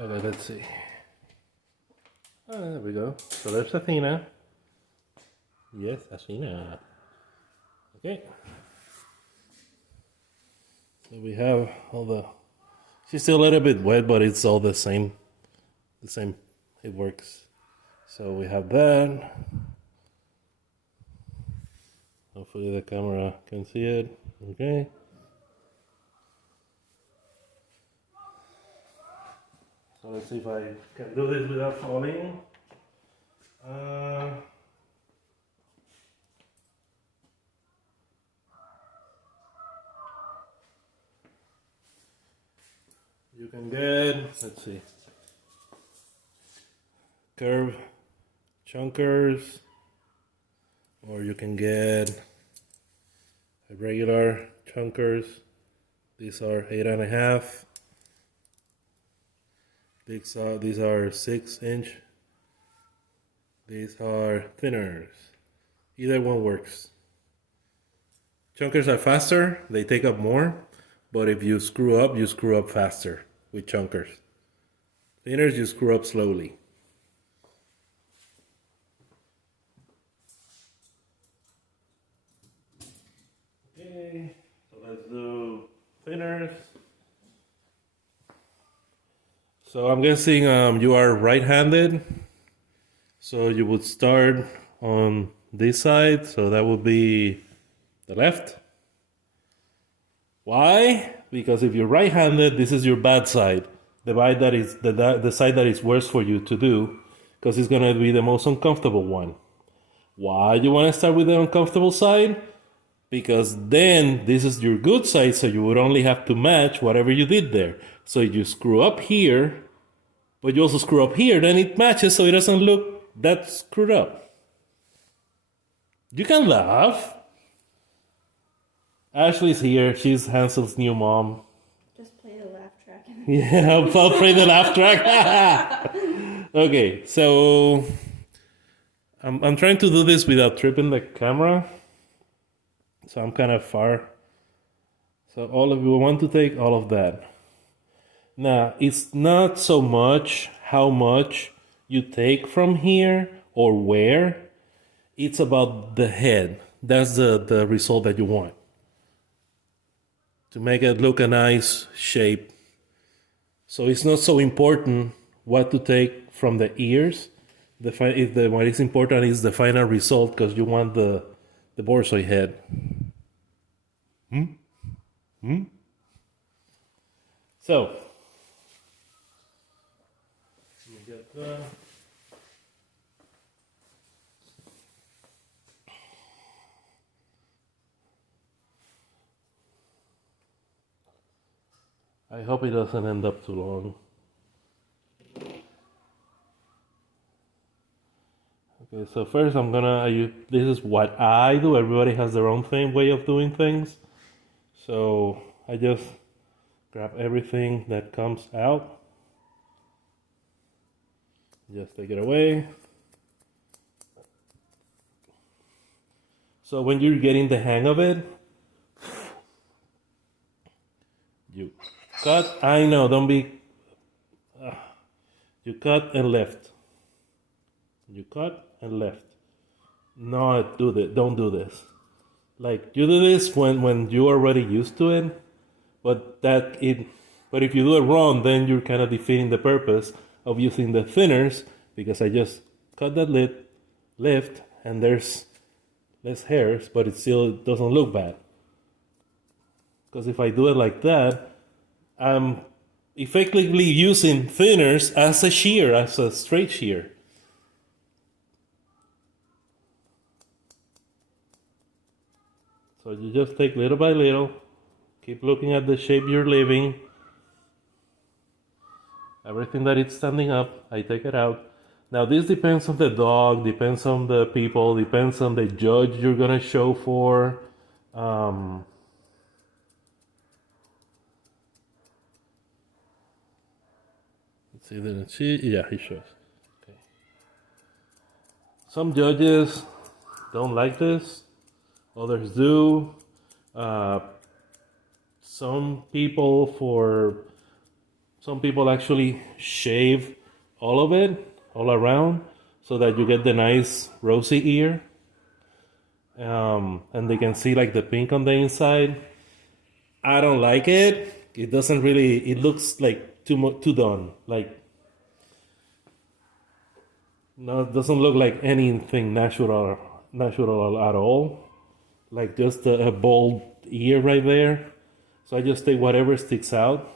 Okay, let's see. There we go. So there's Athena. Yes, Athena. Okay. So we have all the. She's still a little bit wet, but it's all the same. The same. It works. So we have that. Hopefully the camera can see it. Okay. So let's see if I can do this without falling. You can get, let's see, curve chunkers, or you can get regular chunkers. These are 8.5. These are 6-inch. These are thinners. Either one works. Chunkers are faster, they take up more, but if you screw up faster with chunkers. Thinners, you screw up slowly. Okay, so let's do thinners. So I'm guessing you are right-handed. So you would start on this side, so that would be the left. Why? Because if you're right-handed, this is your bad side. The side that is the side that is worse for you to do, because it's gonna be the most uncomfortable one. Why you want to start with the uncomfortable side? Because then this is your good side, so you would only have to match whatever you did there. So you screw up here, but you also screw up here, then it matches so it doesn't look that screwed up. You can laugh. Ashley's here. She's Hansel's new mom. Just play the laugh track. Yeah, I'll play the laugh track. Okay, so I'm trying to do this without tripping the camera. So I'm kind of far. So all of you want to take all of that. Now, it's not so much how much you take from here or where. It's about the head. That's the result that you want. To make it look a nice shape. So it's not so important what to take from the ears. What is important is the final result, because you want the Borzoi head. So, let me get that. I hope it doesn't end up too long. Okay, so first this is what I do. Everybody has their own way of doing things. So I just grab everything that comes out. Just take it away. So when you're getting the hang of it, you cut. I know, don't be. You cut and left. You cut and left. No, don't do this. Like, you do this when you're already used to it, but if you do it wrong, then you're kind of defeating the purpose of using the thinners, because I just cut that lift, and there's less hairs, but it still doesn't look bad. Because if I do it like that, I'm effectively using thinners as a shear, as a straight shear. So you just take little by little, keep looking at the shape you're leaving. Everything that is standing up, I take it out. Now this depends on the dog, depends on the people, depends on the judge you're gonna show for. Let's see, didn't see? Yeah, he shows. Okay. Some judges don't like this. Others do. Some people, for Some people actually shave all of it, all around, so that you get the nice rosy ear. And they can see like the pink on the inside. I don't like it. It doesn't really. It looks like too done. Like no, it doesn't look like anything natural at all. Like just a bold ear right there. So I just take whatever sticks out.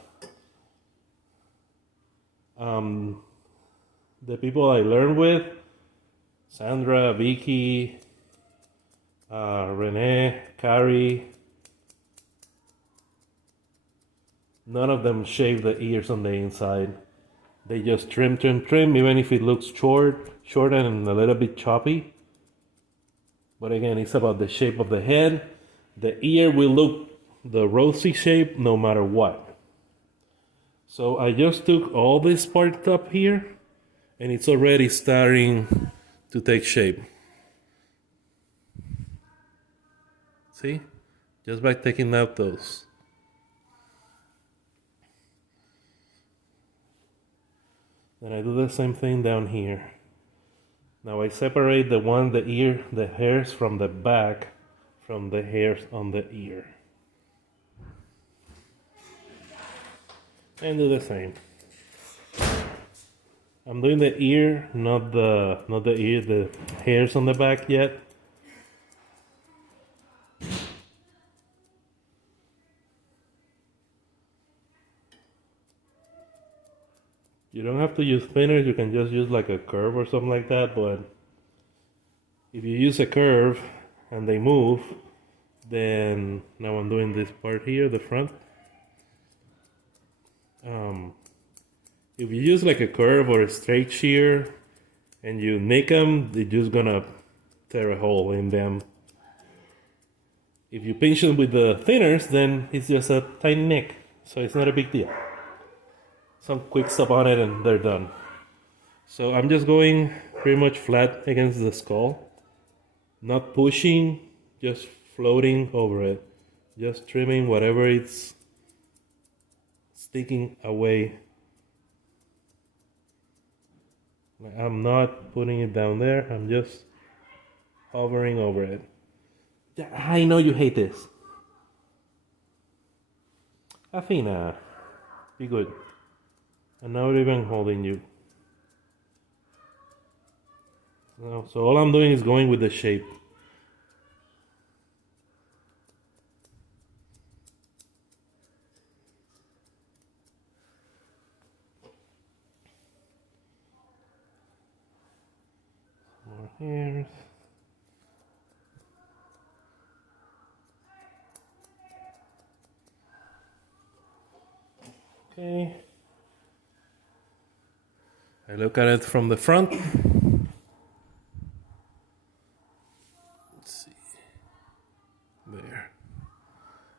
The people I learned with, Sandra, Vicky, Renee, Carrie, none of them shave the ears on the inside. They just trim, even if it looks short and a little bit choppy. But again, it's about the shape of the head. The ear will look the rosy shape no matter what. So I just took all this part up here and it's already starting to take shape. See? Just by taking out those. Then I do the same thing down here. Now I separate the hairs from the back from the hairs on the ear. And do the same. I'm doing the ear, not the hairs on the back yet. You don't have to use thinners, you can just use like a curve or something like that, but if you use a curve and they move, then now I'm doing this part here, the front. If you use like a curve or a straight shear and you nick them, they're just gonna tear a hole in them. If you pinch them with the thinners, then it's just a tiny nick, so it's not a big deal. Some quick stop on it and they're done. So I'm just going pretty much flat against the skull, not pushing, just floating over it, just trimming whatever it's sticking away. I'm not putting it down there, I'm just hovering over it. I know you hate this. Athena, be good. I'm not even holding you. So all I'm doing is going with the shape. More hairs. Okay. I look at it from the front. Let's see. There.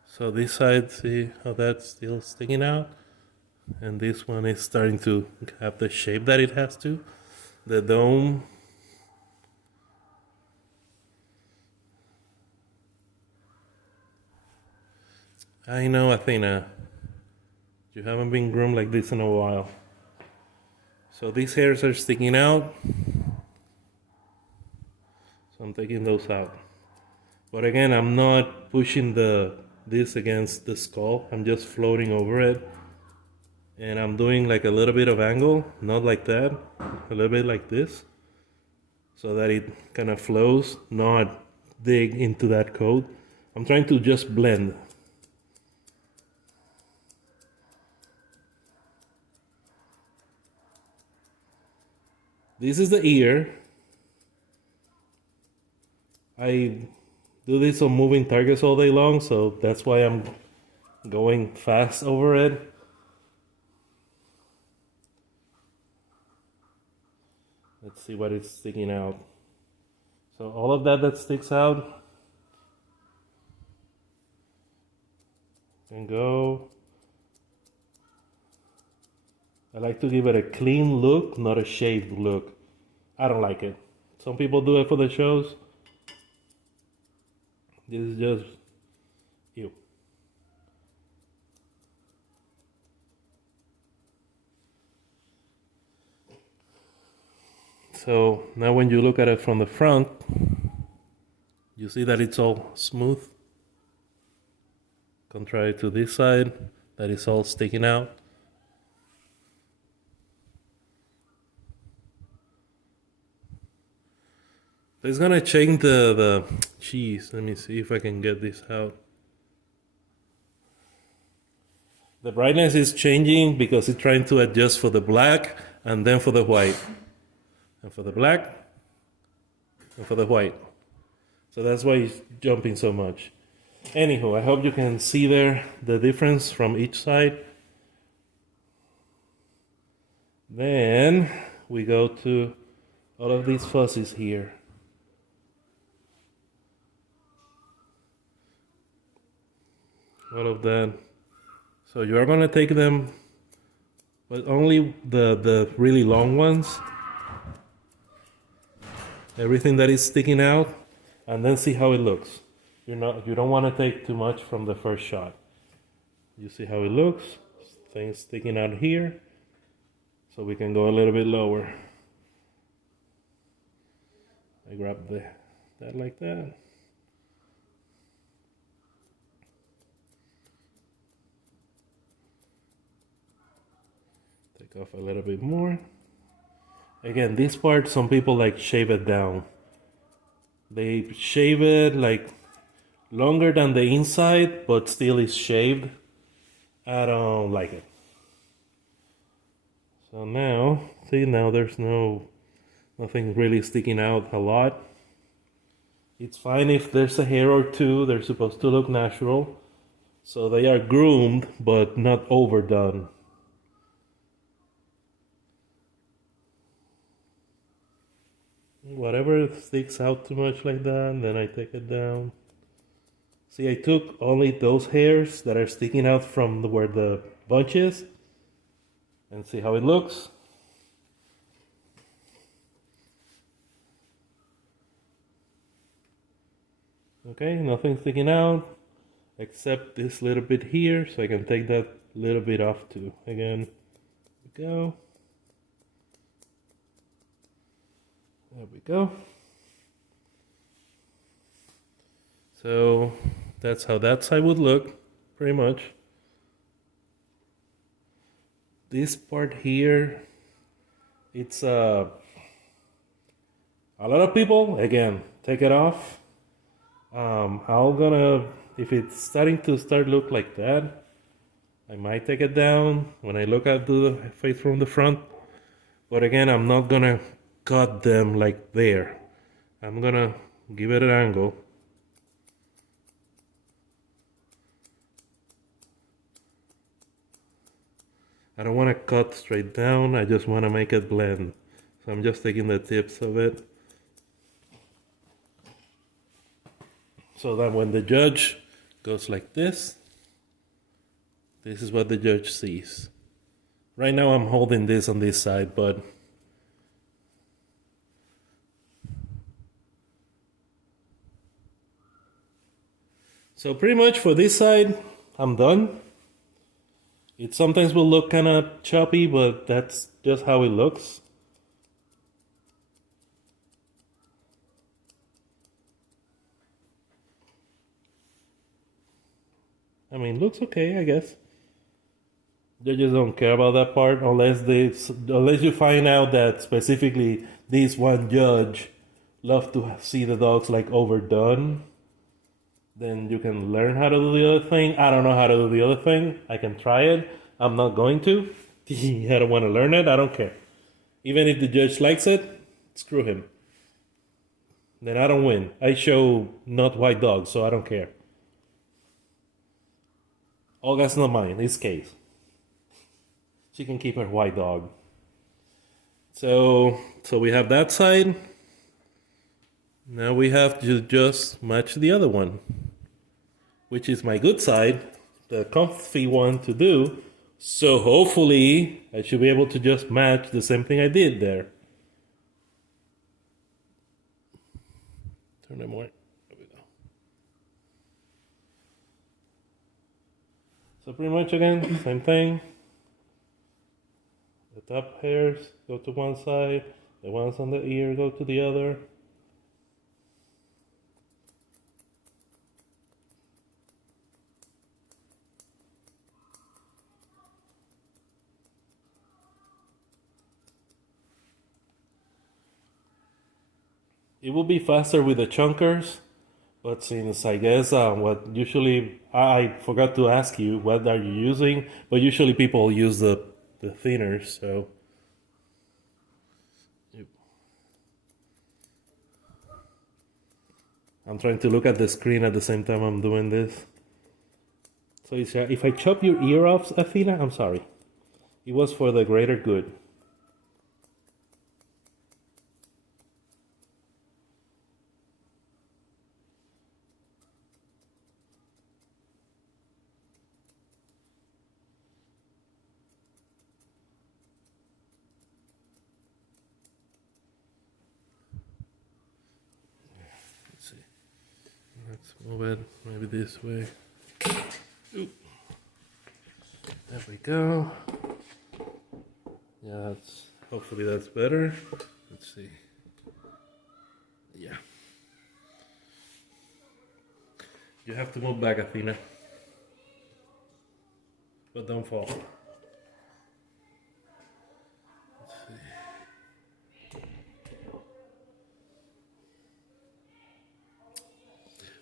So this side, see how that's still sticking out? And this one is starting to have the shape that it has to. The dome. I know, Athena. You haven't been groomed like this in a while. So these hairs are sticking out. So I'm taking those out. But again, I'm not pushing this against the skull. I'm just floating over it. And I'm doing like a little bit of angle, not like that, a little bit like this. So that it kind of flows, not dig into that coat. I'm trying to just blend. This is the ear. I do this on moving targets all day long, so that's why I'm going fast over it. Let's see what is sticking out. So all of that sticks out can go. I like to give it a clean look, not a shaved look. I don't like it. Some people do it for the shows. This is just ew. So now when you look at it from the front, you see that it's all smooth. Contrary to this side, that is all sticking out. It's gonna change the cheese. Let me see if I can get this out. The brightness is changing because it's trying to adjust for the black and then for the white. And for the black and for the white. So that's why it's jumping so much. Anywho, I hope you can see there the difference from each side. Then we go to all of these fuzzies here. All of that. So you are gonna take them, but only the really long ones. Everything that is sticking out, and then see how it looks. You don't want to take too much from the first shot. You see how it looks. Things sticking out here, so we can go a little bit lower. I grab that like that. Take off a little bit more. Again, this part, some people like shave it down. They shave it like longer than the inside, but still is shaved. I don't like it. So now, see, now there's nothing really sticking out a lot. It's fine if there's a hair or two. They're supposed to look natural. So they are groomed, but not overdone. Whatever sticks out too much like that, then I take it down. See, I took only those hairs that are sticking out from where the bunch is, and see how it looks. Okay, nothing sticking out except this little bit here, so I can take that little bit off too. Again, there we go. There we go. So that's how that side would look, pretty much. This part here, it's a lot of people, again, take it off. I'm gonna, if it's starting to look like that, I might take it down when I look at the face from the front. But again, I'm not gonna cut them like there. I'm gonna give it an angle. I don't want to cut straight down, I just want to make it blend. So I'm just taking the tips of it. So that when the judge goes like this is what the judge sees. Right now I'm holding this on this side, but so pretty much for this side, I'm done. It sometimes will look kind of choppy, but that's just how it looks. I mean, looks okay, I guess. Judges don't care about that part unless you find out that specifically this one judge loves to see the dogs like overdone. Then you can learn how to do the other thing. I don't know how to do the other thing. I can try it. I'm not going to. I don't want to learn it. I don't care. Even if the judge likes it, screw him. Then I don't win. I show not white dogs, so I don't care. Olga's not mine. It's Kay's. She can keep her white dog. So we have that side. Now we have to just match the other one, which is my good side, the comfy one to do. So hopefully I should be able to just match the same thing I did there. Turn it more. There we go. So pretty much again, same thing. The top hairs go to one side, The ones on the ear go to the other. It will be faster with the chunkers, but since I guess what usually I forgot to ask you what are you using, but usually people use the thinners, so. I'm trying to look at the screen at the same time I'm doing this. So if I chop your ear off, Athena, I'm sorry. It was for the greater good. Let's see. Let's move it maybe this way. Ooh. There we go. Yeah, hopefully that's better. Let's see. Yeah. You have to move back, Athena. But don't fall. Let's see.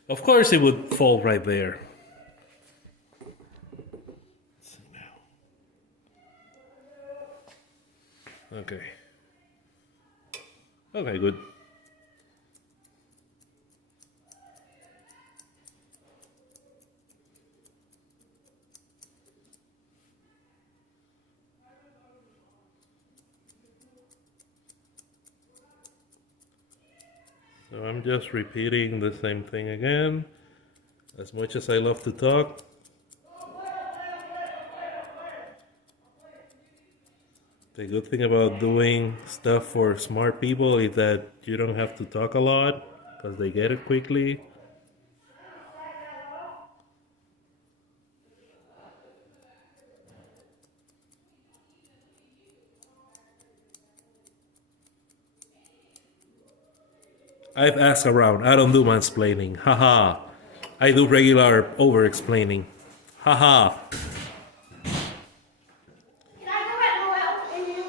Of course it would fall right there. Let's see now. Okay. Okay, good. So I'm just repeating the same thing again. As much as I love to talk, the good thing about doing stuff for smart people is that you don't have to talk a lot because they get it quickly. I've asked around. I don't do mansplaining. Haha. I do regular over-explaining. Haha. Can I go at Noel and you?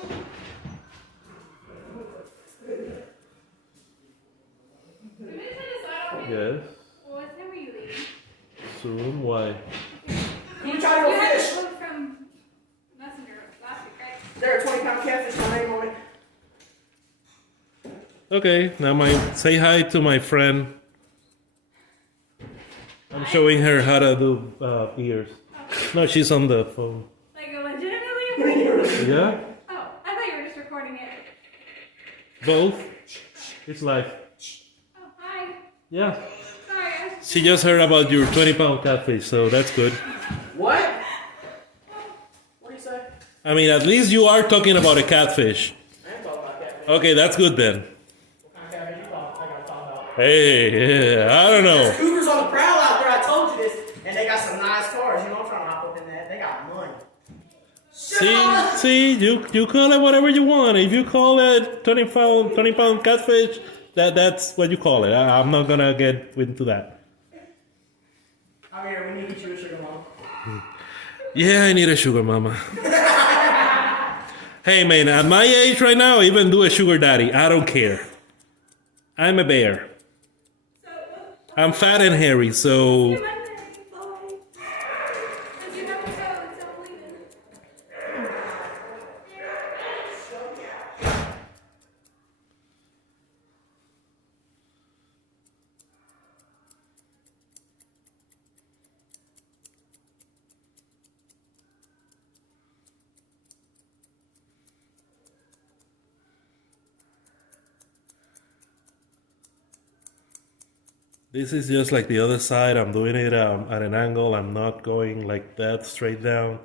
Yes. Well, what time are you leaving? Soon. Why? You try to go fish. From Messenger last week, right? There are 20-pound catfish on any moment. Okay. Now say hi to my friend. I'm showing her how to do ears. No, she's on the phone. Like, legitimately? Yeah? Oh, I thought you were just recording it. Both. It's live. Oh, hi. Yeah. Sorry, I was She just heard about your 20-pound catfish, so that's good. What? What do you say? I mean, at least you are talking about a catfish. I am talking about catfish. Okay, that's good then. What kind of catfish you talking about? Hey, yeah, I don't know. Cougars on the prowl out there, I told you this. And they got some nice cars. You know, I'm trying to hop up in that. They got money. See, you call it whatever you want. If you call it 20-pound catfish, that's what you call it. I'm not gonna get into that. I'm here. We need to get you a sugar mom. Yeah, I need a sugar mama. Hey man, at my age right now, even do a sugar daddy. I don't care. I'm a bear. I'm fat and hairy, so this is just like the other side. I'm doing it at an angle. I'm not going like that straight down.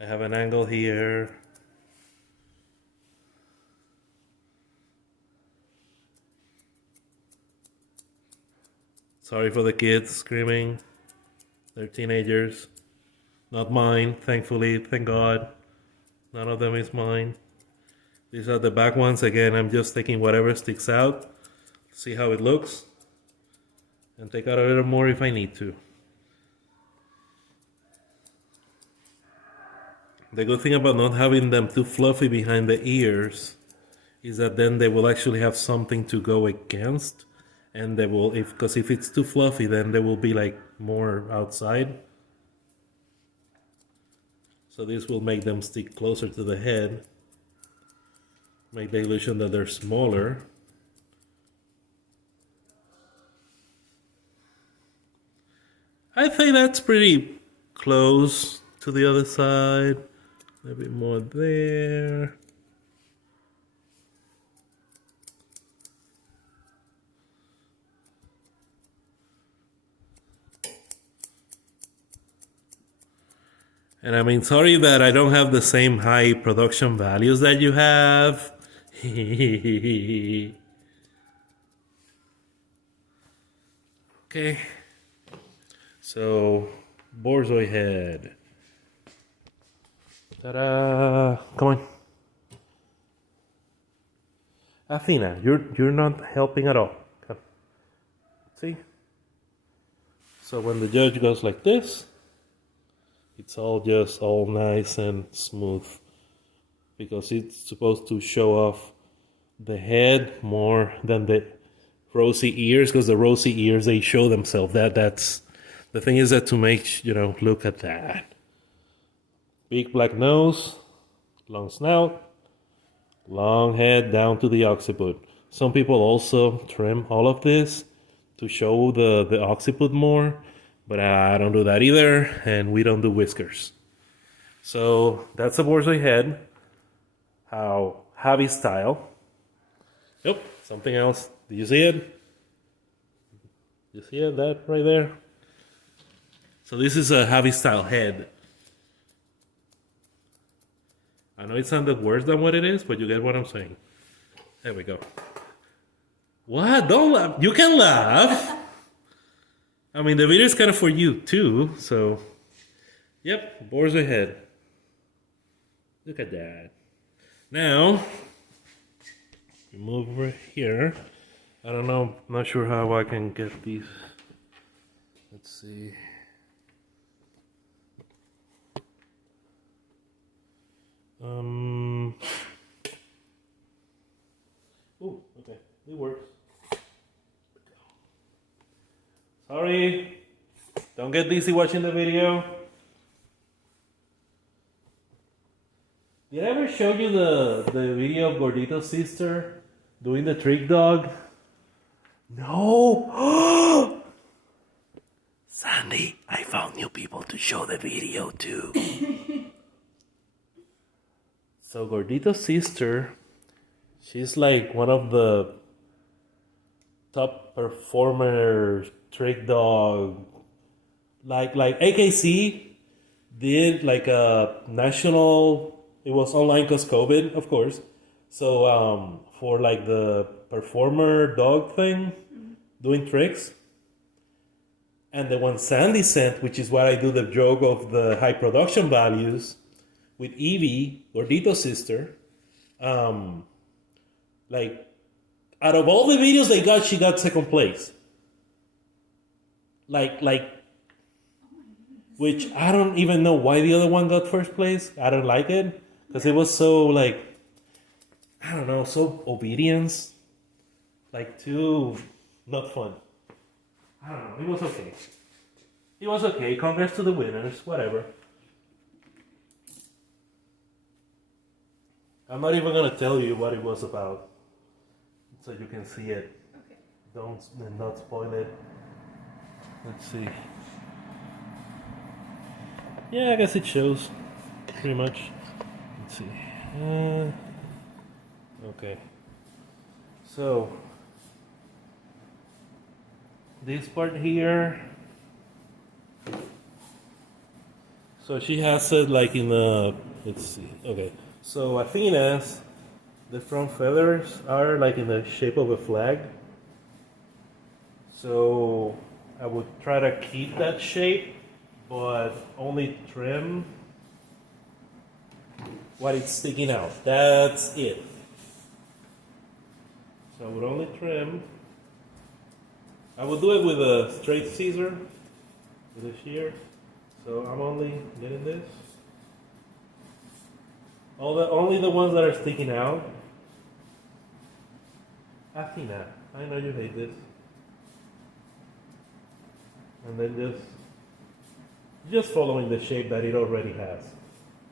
I have an angle here. Sorry for the kids screaming. They're teenagers. Not mine, thankfully, thank God. None of them is mine. These are the back ones. Again, I'm just taking whatever sticks out, see how it looks, and take out a little more if I need to. The good thing about not having them too fluffy behind the ears is that then they will actually have something to go against, and they will, because if it's too fluffy, then they will be like more outside. So this will make them stick closer to the head, make the illusion that they're smaller. I think that's pretty close to the other side. A bit more there. And I mean, sorry that I don't have the same high production values that you have. Okay. So, Borzoi head. Ta-da! Come on. Athena, you're not helping at all. Come. See? So when the judge goes like this, it's all just all nice and smooth, because it's supposed to show off the head more than the rosy ears, because the rosy ears, they show themselves. That's the thing, is that to make, look at that. Big black nose, long snout, long head down to the occiput. Some people also trim all of this to show the occiput more, but I don't do that either, and we don't do whiskers. So that's a Borzoi head, how Javi style. Yep, something else. Do you see it? You see it? That right there? So this is a Javi style head. I know it sounded worse than what it is, but you get what I'm saying. There we go. What? Don't laugh. You can laugh. I mean, the video is kind of for you too, so. Yep, Borzoi head. Look at that. Now, we move over here. I don't know, not sure how I can get these. Let's see. Oh, okay, it works. Sorry, don't get dizzy watching the video. Did I ever show you the video of Gordito's sister doing the trick dog? No! Sandy, I found new people to show the video to. So Gordito's sister, she's like one of the top performer trick dog. Like AKC did like a national, it was online because COVID, of course. So for like the performer dog thing, doing tricks. And the one Sandy sent, which is why I do the joke of the high production values, with Evie, Gordito's sister, like, out of all the videos they got, she got second place. Like, which I don't even know why the other one got first place. I don't like it, because it was so, like, I don't know, so obedience. Like, too not fun. I don't know, it was okay. It was okay, congrats to the winners, whatever. I'm not even gonna tell you what it was about, so you can see it. Okay. Don't not spoil it. Let's see. Yeah, I guess it shows pretty much. Let's see. Okay. So this part here. So she has it like in the. Let's see. Okay. So Athena's, the front feathers are like in the shape of a flag. So I would try to keep that shape, but only trim what is sticking out. That's it. So I would only trim. I would do it with a straight scissor, with a shear. So I'm only getting this. Only the ones that are sticking out. Athena, I know you hate this. And then just following the shape that it already has.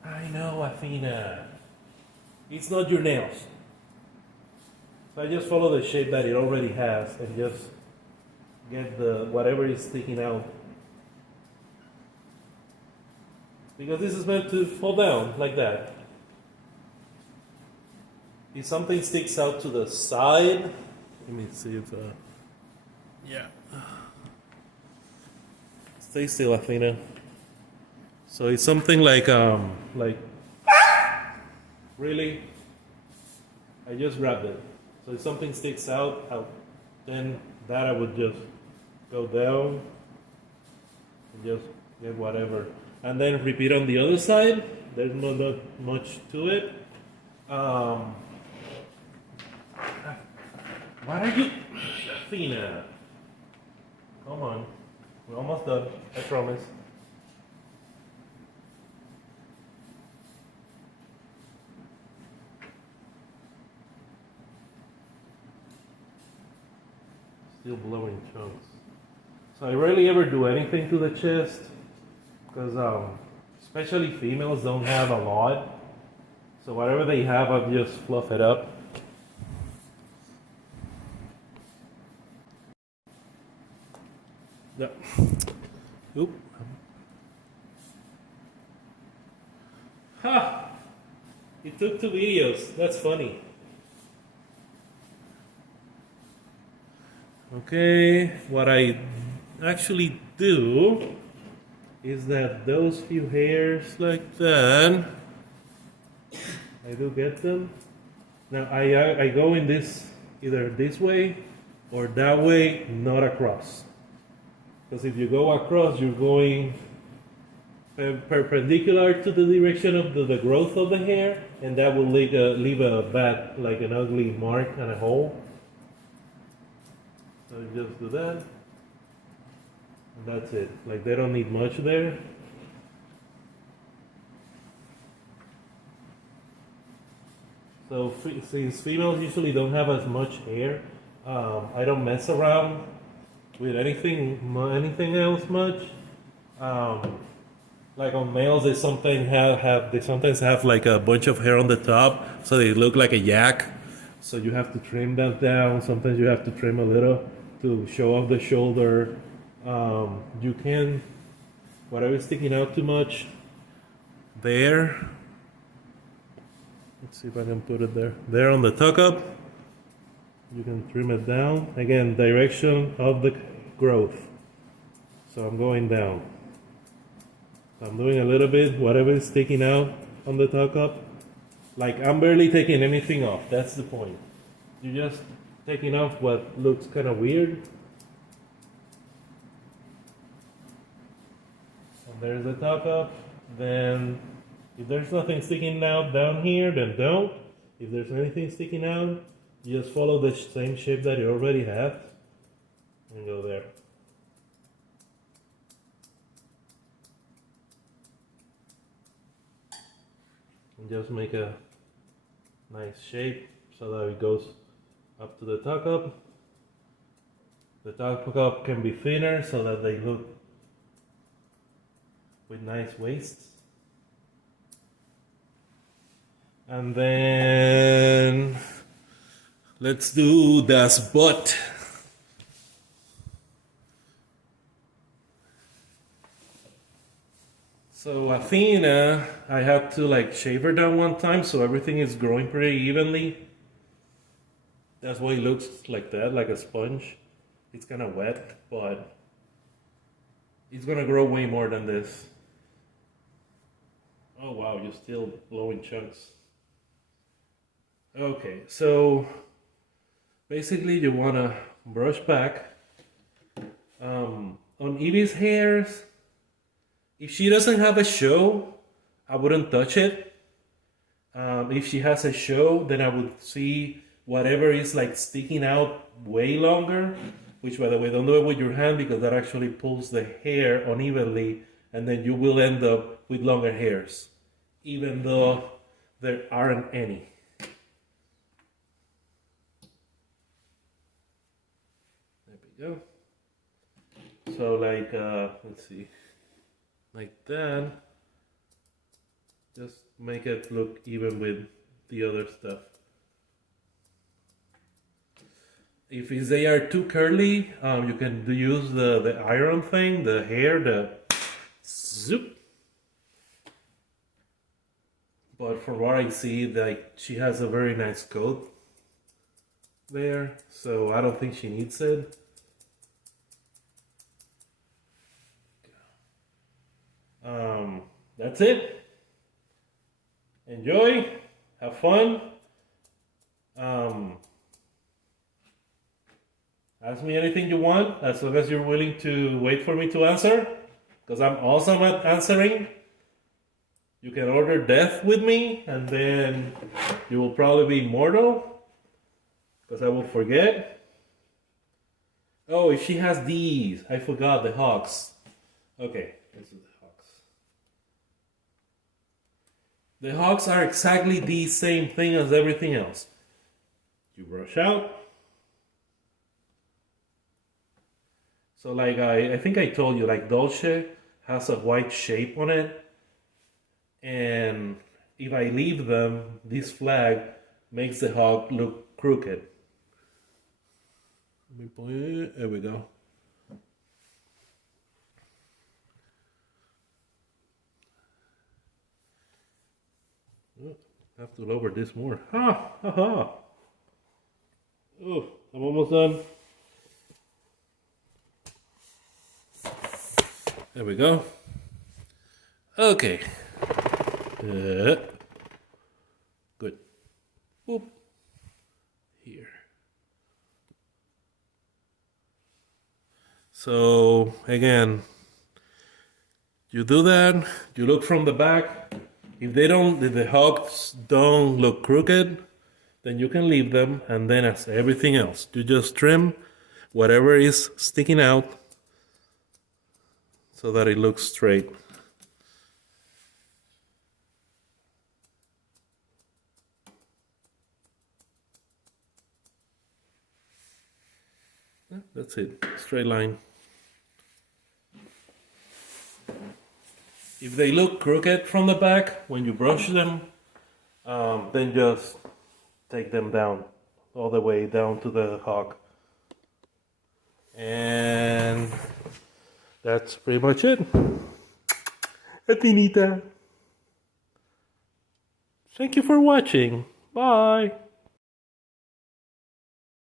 I know, Athena. It's not your nails. So I just follow the shape that it already has and just get the whatever is sticking out. Because this is meant to fall down like that. If something sticks out to the side, let me see if yeah. Stay still, Athena. So it's something like really, I just grabbed it. So if something sticks out, then that I would just go down and just get whatever. And then repeat on the other side. There's not much to it. Why are you, Athena? Come on, we're almost done. I promise. Still blowing chunks. So I rarely ever do anything to the chest because especially females don't have a lot. So whatever they have, I just fluff it up. Yeah. Oop. Ha! You took 2 videos. That's funny. Okay, what I actually do is that those few hairs like that, I do get them. Now I go in this, either this way or that way, not across. Because if you go across, you're going perpendicular to the direction of the growth of the hair, and that will leave a bad, like an ugly mark and a hole. So you just do that, and that's it. Like they don't need much there. So since females usually don't have as much hair, I don't mess around with anything else much. Like on males, they sometimes have like a bunch of hair on the top, so they look like a yak. So you have to trim that down. Sometimes you have to trim a little to show off the shoulder. You can, whatever is sticking out too much, there. Let's see if I can put it there. There on the tuck up, you can trim it down. Again, direction of the growth. So I'm going down. I'm doing a little bit, whatever is sticking out on the tuck up. Like I'm barely taking anything off. That's the point. You're just taking off what looks kind of weird. And there's the tuck up. Then if there's nothing sticking out down here, then don't. If there's anything sticking out, you just follow the same shape that you already have and go there. And just make a nice shape so that it goes up to the tuck up. The tuck up can be thinner so that they look with nice waists. And then let's do das butt. So Athena, I had to like shave her down one time so everything is growing pretty evenly. That's why it looks like that, like a sponge. It's kind of wet, but it's gonna grow way more than this. Oh wow, you're still blowing chunks. Okay, so basically you wanna brush back. On Evie's hairs, if she doesn't have a show, I wouldn't touch it. If she has a show, then I would see whatever is like sticking out way longer, which by the way, don't do it with your hand because that actually pulls the hair unevenly and then you will end up with longer hairs, even though there aren't any. There we go. So like, let's see, like that. Just make it look even with the other stuff. If they are too curly, you can use the iron thing, the hair, the zoop. But from what I see, like she has a very nice coat there, so I don't think she needs it. That's it. Enjoy, have fun. Ask me anything you want, as long as you're willing to wait for me to answer, because I'm awesome at answering. You can order death with me, and then you will probably be mortal, because I will forget. Oh, if she has these, I forgot the hawks. Okay, let's do the hawks. The hawks are exactly the same thing as everything else. You brush out. So like I think I told you, like Dolce has a white shape on it, and if I leave them, this flag makes the hawk look crooked. Let me put it, there we go. Oh, I have to lower this more. Ha ha ha. Oh, I'm almost done. There we go. Okay. Good. Boop. Here. So again, you do that. You look from the back. If the hawks don't look crooked, then you can leave them. And then as everything else, you just trim whatever is sticking out, so that it looks straight. That's it, straight line. If they look crooked from the back, when you brush them, then just take them down, all the way down to the hawk. And that's pretty much it. Athenita. Thank you for watching. Bye.